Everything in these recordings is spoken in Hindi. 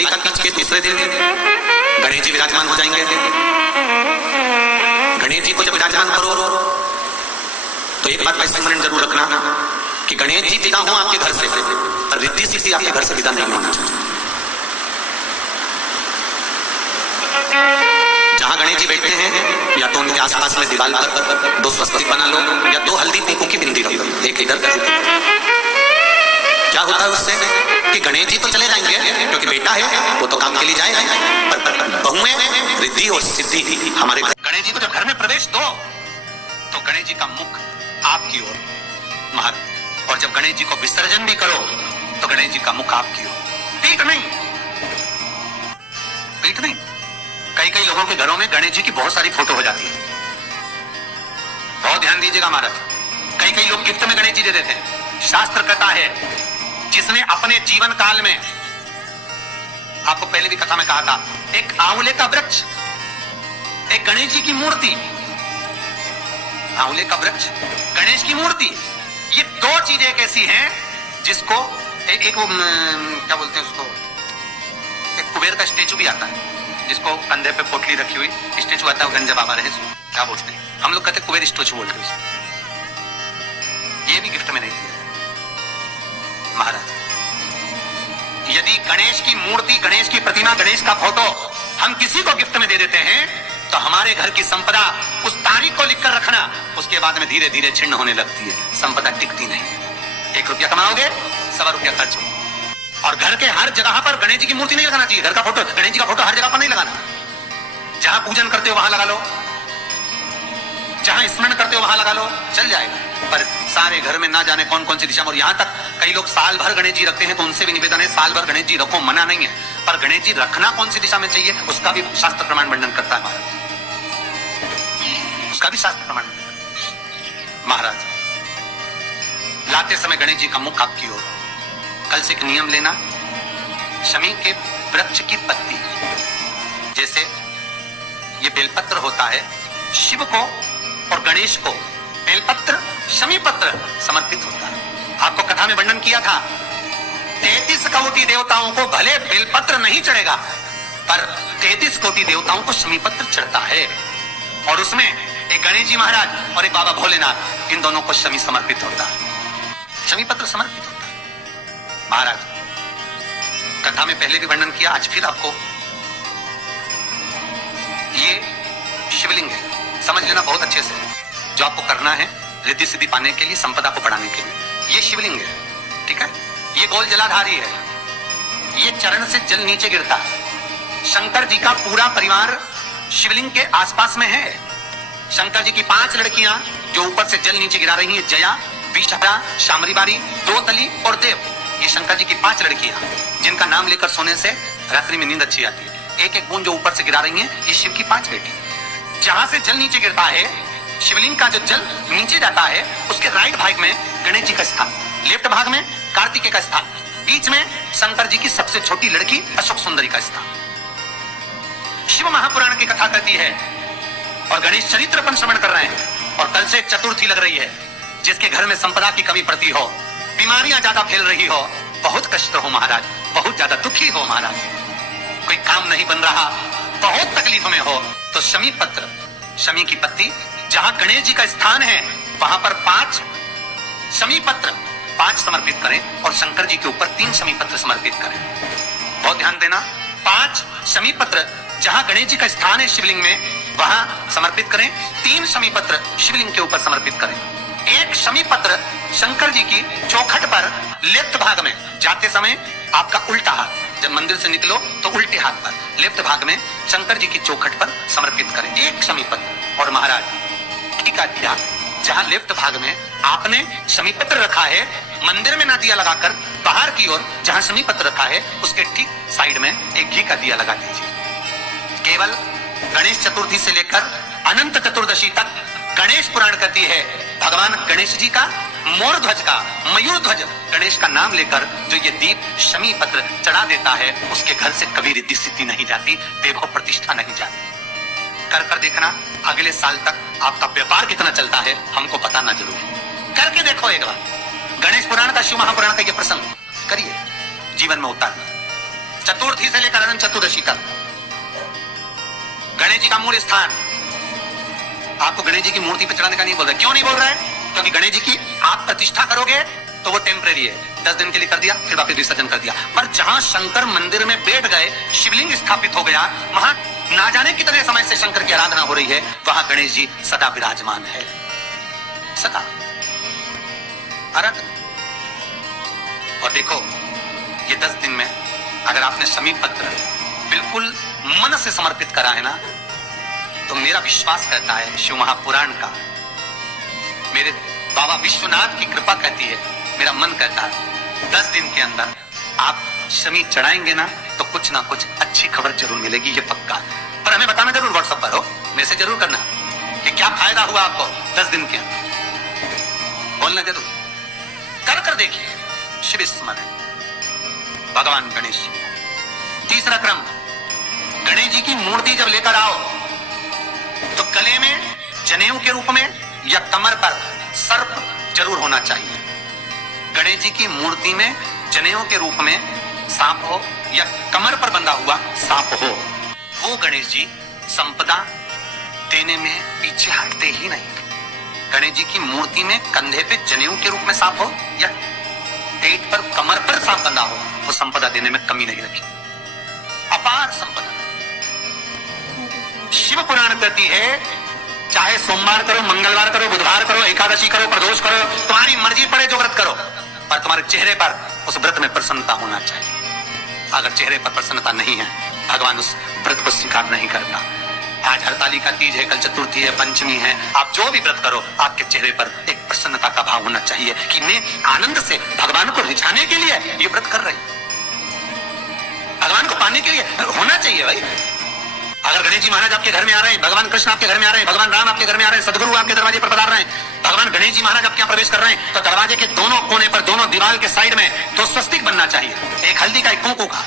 हरतालिका तीज के दूसरे दिन गणेश जी विराजमान हो जाएंगे। गणेश जी को जब विराजमान करो तो एक बात का स्मरण जरूर रखना कि गणेश जी विदा हो आपके घर से, पर रिद्धि सिद्धि आपके घर से विदा नहीं होना चाहिए। जहां गणेश जी बैठते हैं या तो उनके आसपास में दीवार पर 2 स्वस्तिक बना लो या 2 हल्दी कुंकू की बिंदी रख लो, एक इधर का। क्या होता है उससे कि गणेश जी तो चले जाएंगे क्योंकि बेटा है वो तो काम के लिए जाएगा, पर बहुएं रिद्धि और सिद्धि हमारे घर। गणेश जी को जब घर में प्रवेश दो तो गणेश जी का मुख आपकी ओर महर, और जब गणेश जी को विसर्जन भी करो तो गणेश जी का मुख आपकी ओर, पीठ नहीं, पीठ नहीं। कई लोगों के घरों में गणेश जी की बहुत सारी फोटो हो जाती है, बहुत ध्यान दीजिएगा महाराज। कई लोग गिफ्ट में गणेश जी दे देते हैं। शास्त्र कहता है जिसने अपने जीवन काल में, आपको पहले भी कथा में कहा था, एक आंवले का वृक्ष, एक गणेश जी की मूर्ति, आंवले का वृक्ष, गणेश की मूर्ति, ये 2 चीजें एक ऐसी हैं जिसको एक वो क्या बोलते हैं उसको, एक कुबेर का स्टेचू भी आता है जिसको कंधे पे पोटली रखी हुई स्टेचू आता है, गंजा बाबा रहे, क्या बोलते हैं हम लोग, कहते कुबेर स्टेचू बोलते हैं। ये भी गिफ्ट में नहीं दिया महाराज। यदि गणेश की मूर्ति, गणेश की प्रतिमा, गणेश का फोटो हम किसी को गिफ्ट में दे देते हैं तो हमारे घर की संपदा, उस तारीख को लिखकर रखना, उसके बाद में धीरे धीरे छिन्न होने लगती है, संपदा टिकती नहीं। 1 रुपया कमाओगे, 1.25 रुपया खर्च हो। और घर के हर जगह पर गणेश जी की मूर्ति नहीं लगाना चाहिए, घर का फोटो, गणेश जी का फोटो हर जगह पर नहीं लगाना। जहां पूजन करते हो वहां लगा लो, जहां स्मरण करते हो वहां लगा लो, चल जाएगा, पर सारे घर में ना जाने कौन कौन सी दिशा में। और यहां तक कई लोग साल भर गणेश जी रखते हैं, तो उनसे भी निवेदन है साल भर गणेश जी रखो, मना नहीं है, पर गणेश जी रखना कौन सी दिशा में चाहिए उसका भी शास्त्र प्रमाण वर्णन करता है महाराज, उसका भी शास्त्र प्रमाण महाराज। लाते समय गणेश जी का मुख आपकी ओर। कल से एक नियम लेना, शमी के वृक्ष की पत्ती, जैसे ये बेलपत्र होता है, शिव को और गणेश को बेलपत्र, शमी पत्र समर्पित होता है। आपको कथा में वर्णन किया था 33 कोटि देवताओं को भले बेलपत्र नहीं चढ़ेगा, पर 33 कोटि देवताओं को शमी पत्र चढ़ता है, और उसमें एक गणेश जी महाराज और एक बाबा भोलेनाथ, इन दोनों को शमी समर्पित होता है, शमी पत्र समर्पित होता है महाराज। कथा में पहले भी वर्णन किया, आज फिर आपको, ये शिवलिंग है, समझ लेना बहुत अच्छे से, जो आपको करना है रिद्धि सिद्धि पाने के लिए, संपदा को बढ़ाने के लिए। ये शिवलिंग है, ठीक है, ये गोल जलाधारी है, ये चरण से जल नीचे गिरता है। शंकर जी का पूरा परिवार शिवलिंग के आसपास में है। शंकर जी की 5 लड़कियां जो ऊपर से जल नीचे गिरा रही हैं, जया, विषहरा, शामरीबारी, दोतली और देव, ये शंकर जी की 5 लड़कियां जिनका नाम लेकर सोने से रात्रि में नींद अच्छी आती है। एक एक बूंद जो ऊपर से गिरा रही हैं, ये शिव की 5 बेटी। जहां से जल नीचे गिरता है, शिवलिंग का जो जल नीचे जाता है, उसके राइट भाग में गणेश जी का स्थान, लेफ्ट भाग में कार्तिकेय का स्थान, बीच में शंकर जी की सबसे छोटी लड़की अशोक सुंदरी का स्थान। शिव महापुराण की कथा कहती है और गणेश चरित्र अपन श्रवण कर रहे हैं, और कल से चतुर्थी लग रही है। जिसके घर में संपदा की कमी पड़ती हो, बीमारियां ज्यादा फैल रही हो, बहुत कष्ट हो महाराज, बहुत ज्यादा दुखी हो महाराज, कोई काम नहीं बन रहा, बहुत तकलीफ में हो, तो शमी पत्र, शमी की पत्ती, जहां गणेश जी का स्थान है वहां पर 5 शमी पत्र 5 समर्पित करें, और शंकर जी के ऊपर 3 शमी पत्र समर्पित करें। बहुत ध्यान देना, 5 शमी पत्र जहां गणेश जी का स्थान है शिवलिंग में वहां समर्पित करें, 3 शमी पत्र शिवलिंग के ऊपर समर्पित करें। 1 शमी पत्र शंकर जी की चौखट पर लेफ्ट भाग में, जाते समय आपका उल्टा हाथ, जब मंदिर से निकलो तो उल्टे हाथ पर लेफ्ट भाग में शंकर जी की चौखट पर समर्पित करें 1 शमी पत्र। और महाराज टीका दिया, जहां लेफ्ट भाग में आपने शमी पत्र रखा है, मंदिर में ना दिया लगाकर बाहर की ओर जहां शमी पत्र रखा है उसके ठीक साइड में एक घी का दिया लगा दीजिए। केवल गणेश चतुर्थी से लेकर अनंत चतुर्दशी तक गणेश पुराण कहती है, भगवान गणेश जी का मोर ध्वज का, मयूर ध्वज गणेश का नाम लेकर जो ये दीप शमी पत्र चढ़ा देता है, उसके घर से कभी रिद्धि सिद्धि नहीं जाती, वैभव प्रतिष्ठा नहीं जाती। कर कर देखना, अगले साल तक आपका व्यापार कितना चलता है हमको बताना जरूर है। करके देखो एक बार, गणेश पुराण का, शिव महापुराण का ये प्रसंग करिए, जीवन में उतारिए। चतुर्थी से लेकर अनंत चतुर्दशी तक गणेश जी का मूल स्थान आपको गणेश जी की मूर्ति पे चढ़ाने का नहीं बोल रहा है। क्यों नहीं बोल रहा है? क्योंकि गणेश जी की आप प्रतिष्ठा करोगे तो वो टेम्परेरी है, 10 दिन के लिए कर दिया, फिर वापस विसर्जन कर दिया। पर जहां शंकर मंदिर में बैठ गए, शिवलिंग स्थापित हो गया, वहां ना जाने कितने समय से शंकर की आराधना हो रही है, वहां गणेश जी सदा विराजमान है, सदा आराधना। और देखो ये 10 दिन में अगर आपने शमी पत्र बिल्कुल मन से समर्पित करा है ना, तो मेरा विश्वास कहता है, शिव महापुराण का, मेरे बाबा विश्वनाथ की कृपा कहती है, मेरा मन कहता है 10 दिन के अंदर आप शमी चढ़ाएंगे ना तो कुछ ना कुछ अच्छी खबर जरूर मिलेगी, ये पक्का। पर हमें बताना जरूर, व्हाट्सएप पर हो, मैसेज जरूर करना कि क्या फायदा हुआ आपको 10 दिन के अंदर, बोलना जरूर। कर देखिए शिव स्मरण, भगवान गणेश। तीसरा क्रम, गणेश जी की मूर्ति जब लेकर आओ तो गले में जनेऊ के रूप में या कमर पर सर्प जरूर होना चाहिए। गणेश जी की मूर्ति में जनेऊ के रूप में सांप हो या कमर पर बंधा हुआ सांप हो, वो गणेश जी संपदा देने में पीछे हटते ही नहीं। गणेश जी की मूर्ति में कंधे पे जनेऊ के रूप में सांप हो या पेट पर कमर पर सांप बंधा हो, वो संपदा देने में कमी नहीं रखी, अपार संपदा। शिव पुराण कहती है, चाहे सोमवार करो, मंगलवार करो, बुधवार करो, एकादशी करो, प्रदोष करो, तुम्हारी मर्जी पड़े जो व्रत करो, पर तुम्हारे चेहरे पर उस व्रत में प्रसन्नता होना चाहिए। अगर चेहरे पर प्रसन्नता नहीं है, भगवान उस व्रत को स्वीकार नहीं करता। आज हरताली का तीज है, कल चतुर्थी है, पंचमी है, आप जो भी व्रत करो, आपके चेहरे पर एक प्रसन्नता का भाव होना चाहिए कि मैं आनंद से भगवान को रिझाने के लिए ये व्रत कर रही, भगवान को पाने के लिए होना चाहिए भाई। अगर गणेश जी महाराज आपके घर में आ रहे हैं, भगवान कृष्ण आपके घर में आ रहे हैं, भगवान राम आपके घर में आ रहे हैं, सदगुरु आपके दरवाजे पर पधार रहे हैं, भगवान गणेश जी महाराज आपके यहाँ प्रवेश कर रहे हैं, तो दरवाजे के दोनों कोने पर, दोनों दीवार के साइड में 2 स्वस्तिक बनना चाहिए, एक हल्दी का, एक कुंकू का।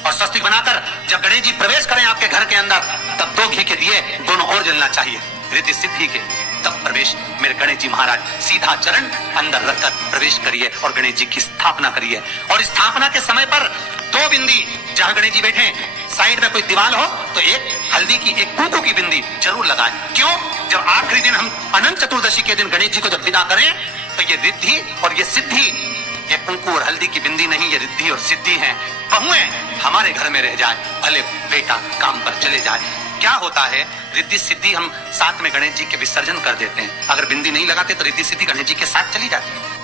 और स्वस्तिक बनाकर जब गणेश जी प्रवेश करें आपके घर के अंदर, तब 2 घी के दिए दोनों ओर जलना चाहिए, रिद्धि सिद्धि के। तब प्रवेश मेरे गणेश जी महाराज सीधा चरण अंदर रखकर प्रवेश करिए और गणेश जी की स्थापना करिए। और स्थापना के समय पर 2 बिंदी, जहां गणेश जी बैठे साइड में कोई दीवार हो तो एक हल्दी की, एक कुंकू की बिंदी जरूर लगाएं। क्यों? जब आखिरी दिन हम अनंत चतुर्दशी के दिन गणेश जी को जब विदा करें तो ये रिद्धि और ये सिद्धि, ये कुंकू और हल्दी की बिंदी नहीं, ये रिद्धि और सिद्धि है। बहुएं हमारे घर में रह जाए, भले बेटा काम पर चले जाए। क्या होता है, रिद्धि सिद्धि हम साथ में गणेश जी के विसर्जन कर देते हैं, अगर बिंदी नहीं लगाते तो रिद्धि सिद्धि गणेश जी के साथ चली जाती है।